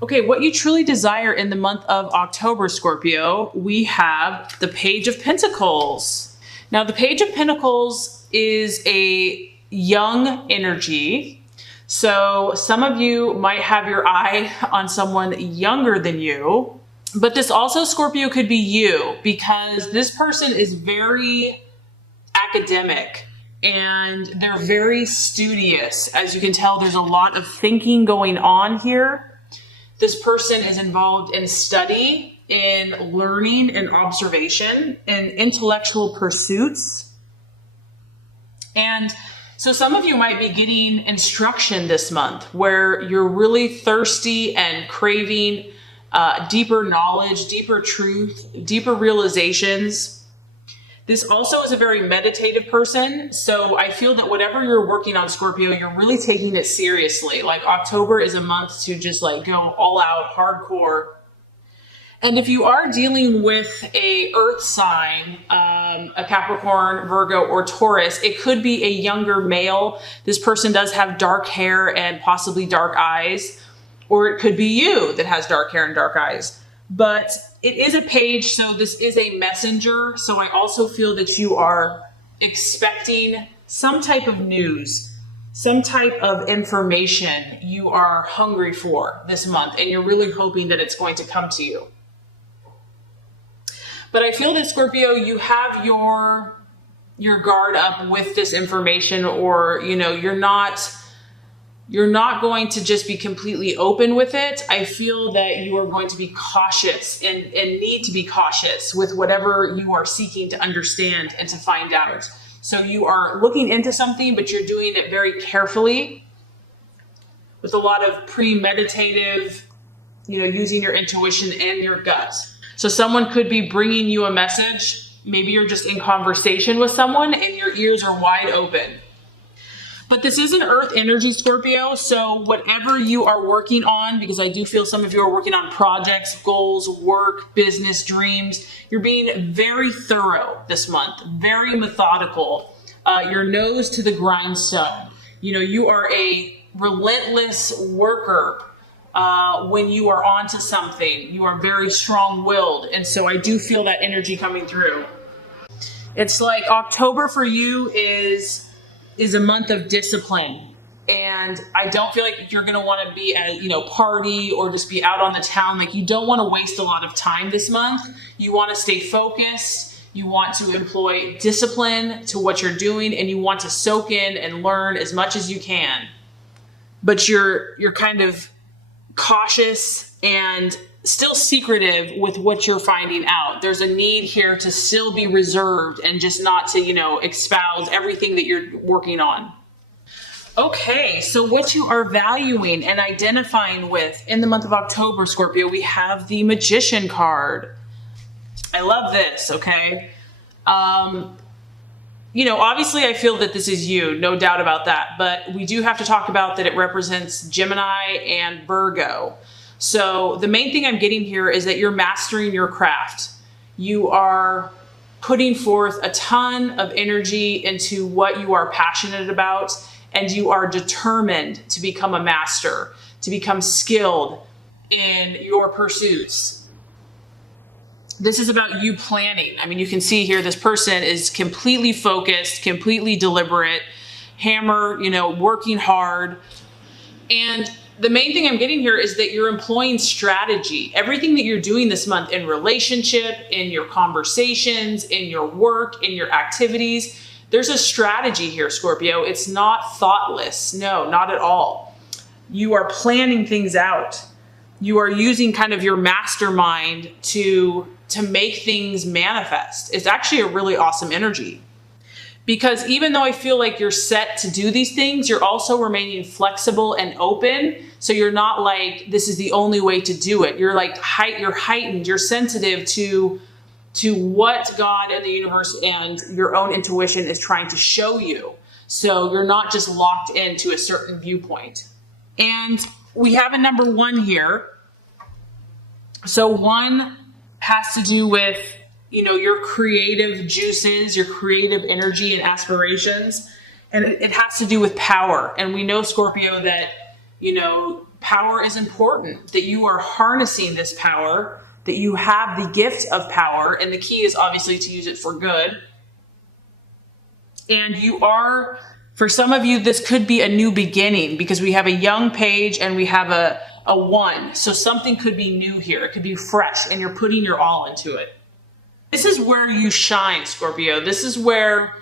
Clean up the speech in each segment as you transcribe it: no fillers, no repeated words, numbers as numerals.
Okay, what you truly desire in the month of October, Scorpio, we have the Page of Pentacles. Now, the Page of Pentacles is a young energy. So some of you might have your eye on someone younger than you, but this also, Scorpio, could be you, because this person is very academic and they're very studious. As you can tell, there's a lot of thinking going on here. This person is involved in study, in learning and observation, and intellectual pursuits. And so some of you might be getting instruction this month where you're really thirsty and craving deeper knowledge, deeper truth, deeper realizations. This also is a very meditative person. So I feel that whatever you're working on, Scorpio, you're really taking it seriously. Like October is a month to just like go all out hardcore. And if you are dealing with a earth sign, a Capricorn, Virgo, or Taurus, it could be a younger male. This person does have dark hair and possibly dark eyes, or it could be you that has dark hair and dark eyes. But it is a page, so this is a messenger. So I also feel that you are expecting some type of news, some type of information you are hungry for this month, and you're really hoping that it's going to come to you. But I feel that, Scorpio, you have your guard up with this information, or, you know, you're not going to just be completely open with it. I feel that you are going to be cautious and need to be cautious with whatever you are seeking to understand and to find out. So you are looking into something, but you're doing it very carefully with a lot of premeditative, using your intuition and your gut. So someone could be bringing you a message. Maybe you're just in conversation with someone and your ears are wide open. But this is an earth energy, Scorpio. So whatever you are working on, because I do feel some of you are working on projects, goals, work, business, dreams, you're being very thorough this month, very methodical, your nose to the grindstone. You are a relentless worker. When you are onto something, you are very strong-willed. And so I do feel that energy coming through. It's like October for you is a month of discipline. And I don't feel like you're going to want to be at, party or just be out on the town. Like, you don't want to waste a lot of time this month. You want to stay focused. You want to employ discipline to what you're doing, and you want to soak in and learn as much as you can. But you're kind of cautious and still secretive with what you're finding out. There's a need here to still be reserved and just not to, espouse everything that you're working on. Okay, so what you are valuing and identifying with in the month of October, Scorpio, we have the Magician card. I love this, okay? Obviously I feel that this is you, no doubt about that, but we do have to talk about that it represents Gemini and Virgo. So the main thing I'm getting here is that you're mastering your craft. You are putting forth a ton of energy into what you are passionate about, and you are determined to become a master, to become skilled in your pursuits. This is about you planning. I mean, you can see here, this person is completely focused, completely deliberate, hammer, working hard. And the main thing I'm getting here is that you're employing strategy. Everything that you're doing this month in relationship, in your conversations, in your work, in your activities, there's a strategy here, Scorpio. It's not thoughtless. No, not at all. You are planning things out. You are using kind of your mastermind to make things manifest. It's actually a really awesome energy. Because even though I feel like you're set to do these things, you're also remaining flexible and open. So you're not like, this is the only way to do it. You're like, you're heightened, you're sensitive to what God and the universe and your own intuition is trying to show you. So you're not just locked into a certain viewpoint. And we have a number 1 here. So 1 has to do with, your creative juices, your creative energy and aspirations. And it has to do with power. And we know, Scorpio, that, power is important, that you are harnessing this power, that you have the gift of power, and the key is obviously to use it for good. And you are, for some of you, this could be a new beginning because we have a young page and we have a one. So something could be new here. It could be fresh and you're putting your all into it. This is where you shine, Scorpio. This is where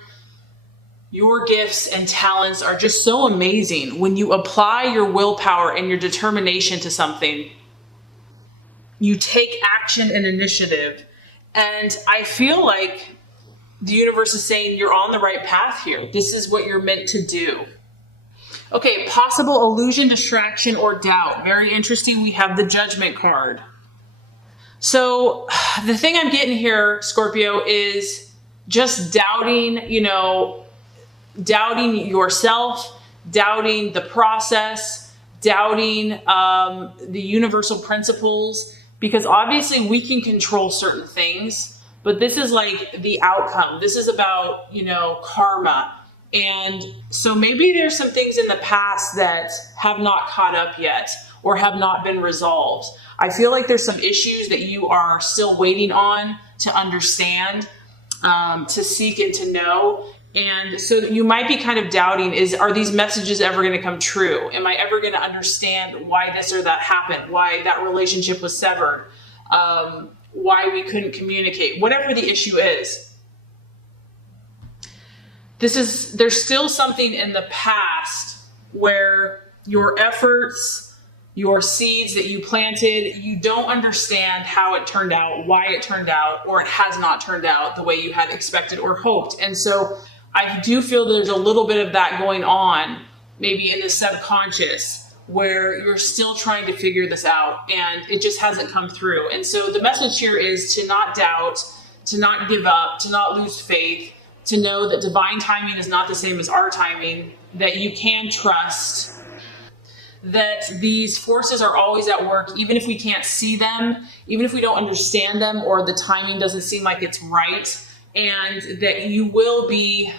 your gifts and talents are just so amazing. When you apply your willpower and your determination to something, you take action and initiative. And I feel like the universe is saying you're on the right path here. This is what you're meant to do. Okay, possible illusion, distraction, or doubt. Very interesting. We have the Judgment card. So the thing I'm getting here, Scorpio, is just doubting, doubting yourself, doubting the process, doubting the universal principles, because obviously we can control certain things, but this is like the outcome. This is about, karma. And so maybe there's some things in the past that have not caught up yet or have not been resolved. I feel like there's some issues that you are still waiting on to understand, to seek and to know. And so you might be kind of doubting, are these messages ever going to come true? Am I ever going to understand why this or that happened? Why that relationship was severed? Why we couldn't communicate? Whatever the issue is. There's still something in the past where your efforts, your seeds that you planted, you don't understand how it turned out, why it turned out, or it has not turned out the way you had expected or hoped. And so I do feel there's a little bit of that going on, maybe in the subconscious, where you're still trying to figure this out and it just hasn't come through. And so the message here is to not doubt, to not give up, to not lose faith, to know that divine timing is not the same as our timing, that you can trust, that these forces are always at work, even if we can't see them, even if we don't understand them, or the timing doesn't seem like it's right, and that you will be,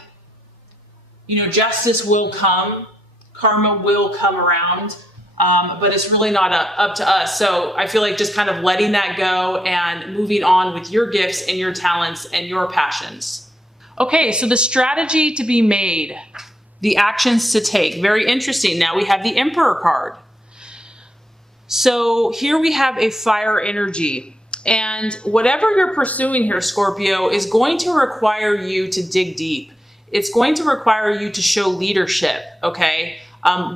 justice will come, karma will come around, but it's really not up to us. So I feel like just kind of letting that go and moving on with your gifts and your talents and your passions. Okay, so the strategy to be made, the actions to take. Very interesting. Now we have the Emperor card. So here we have a fire energy. And whatever you're pursuing here, Scorpio, is going to require you to dig deep. It's going to require you to show leadership, okay?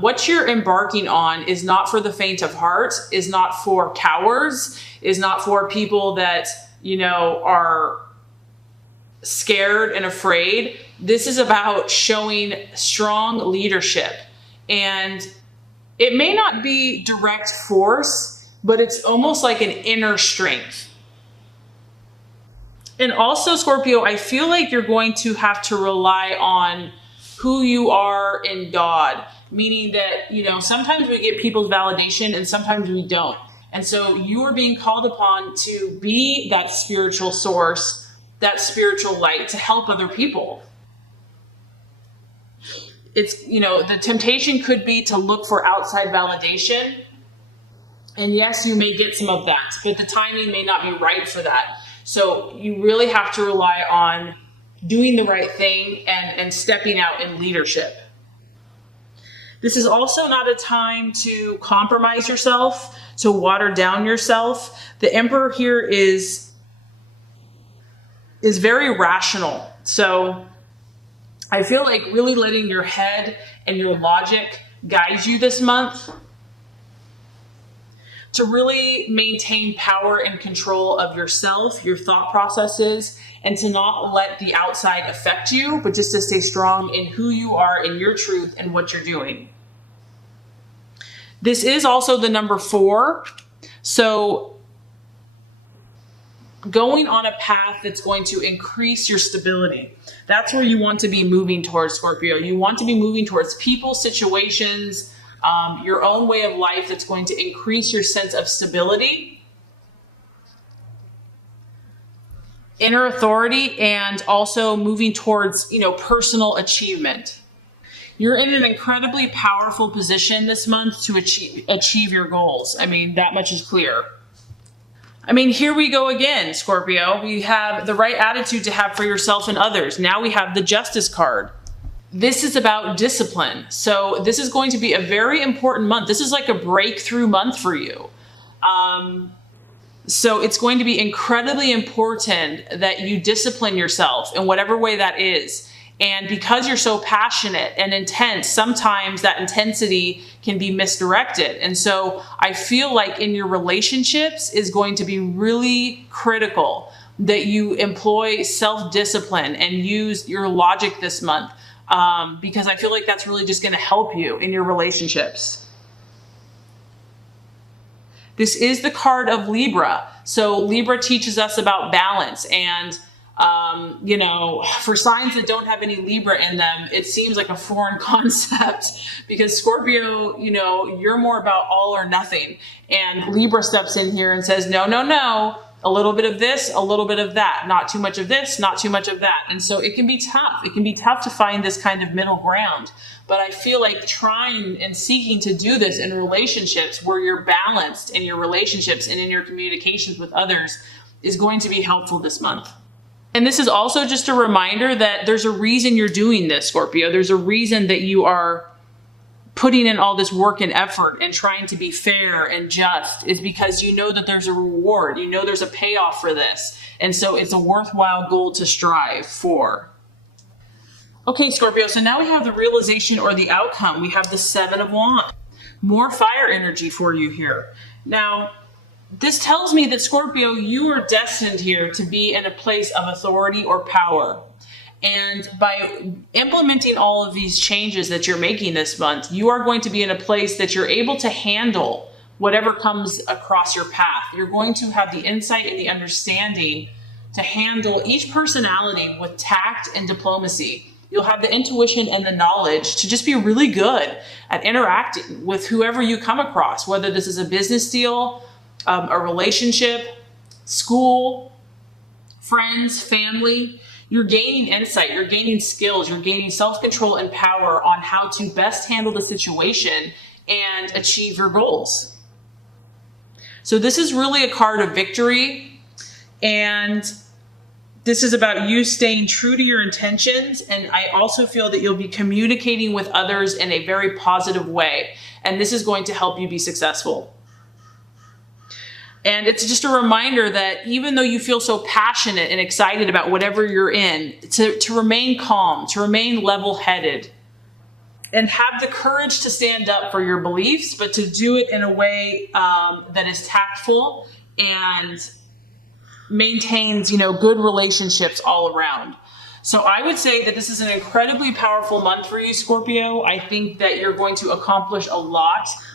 What you're embarking on is not for the faint of heart, is not for cowards, is not for people that, are scared and afraid. This is about showing strong leadership. And it may not be direct force, but it's almost like an inner strength. And also, Scorpio, I feel like you're going to have to rely on who you are in God, meaning that, sometimes we get people's validation and sometimes we don't. And so you are being called upon to be that spiritual source, that spiritual light to help other people. It's, the temptation could be to look for outside validation. And yes, you may get some of that, but the timing may not be right for that. So you really have to rely on doing the right thing and stepping out in leadership. This is also not a time to compromise yourself, to water down yourself. The Emperor here is very rational. So I feel like really letting your head and your logic guide you this month to really maintain power and control of yourself, your thought processes, and to not let the outside affect you, but just to stay strong in who you are, in your truth, and what you're doing. This is also the number 4. So going on a path that's going to increase your stability. That's where you want to be moving towards, Scorpio. You want to be moving towards people, situations, your own way of life that's going to increase your sense of stability, inner authority, and also moving towards, personal achievement. You're in an incredibly powerful position this month to achieve your goals. I mean, that much is clear. I mean, here we go again, Scorpio. We have the right attitude to have for yourself and others. Now we have the Justice card. This is about discipline. So this is going to be a very important month. This is like a breakthrough month for you. So it's going to be incredibly important that you discipline yourself in whatever way that is. And because you're so passionate and intense, sometimes that intensity can be misdirected. And so I feel like in your relationships is going to be really critical that you employ self-discipline and use your logic this month, because I feel like that's really just going to help you in your relationships. This is the card of Libra. So Libra teaches us about balance, and you know, for signs that don't have any Libra in them, it seems like a foreign concept, because Scorpio, you know, you're more about all or nothing. And Libra steps in here and says, no, no, no, a little bit of this, a little bit of that, not too much of this, not too much of that. And so it can be tough. It can be tough to find this kind of middle ground. But I feel like trying and seeking to do this in relationships where you're balanced in your relationships and in your communications with others is going to be helpful this month. And this is also just a reminder that there's a reason you're doing this, Scorpio. There's a reason that you are putting in all this work and effort and trying to be fair and just, is because you know that there's a reward. You know there's a payoff for this. And so it's a worthwhile goal to strive for. Okay, Scorpio, so now we have the realization or the outcome. We have the Seven of Wands. More fire energy for you here. Now, this tells me that, Scorpio, you are destined here to be in a place of authority or power. And by implementing all of these changes that you're making this month, you are going to be in a place that you're able to handle whatever comes across your path. You're going to have the insight and the understanding to handle each personality with tact and diplomacy. You'll have the intuition and the knowledge to just be really good at interacting with whoever you come across, whether this is a business deal, a relationship, school, friends, family. You're gaining insight, you're gaining skills, you're gaining self-control and power on how to best handle the situation and achieve your goals. So this is really a card of victory, and this is about you staying true to your intentions. And I also feel that you'll be communicating with others in a very positive way, and this is going to help you be successful. And it's just a reminder that even though you feel so passionate and excited about whatever you're in, to remain calm, to remain level-headed, and have the courage to stand up for your beliefs, but to do it in a way that is tactful and maintains, you know, good relationships all around. So I would say that this is an incredibly powerful month for you, Scorpio. I think that you're going to accomplish a lot.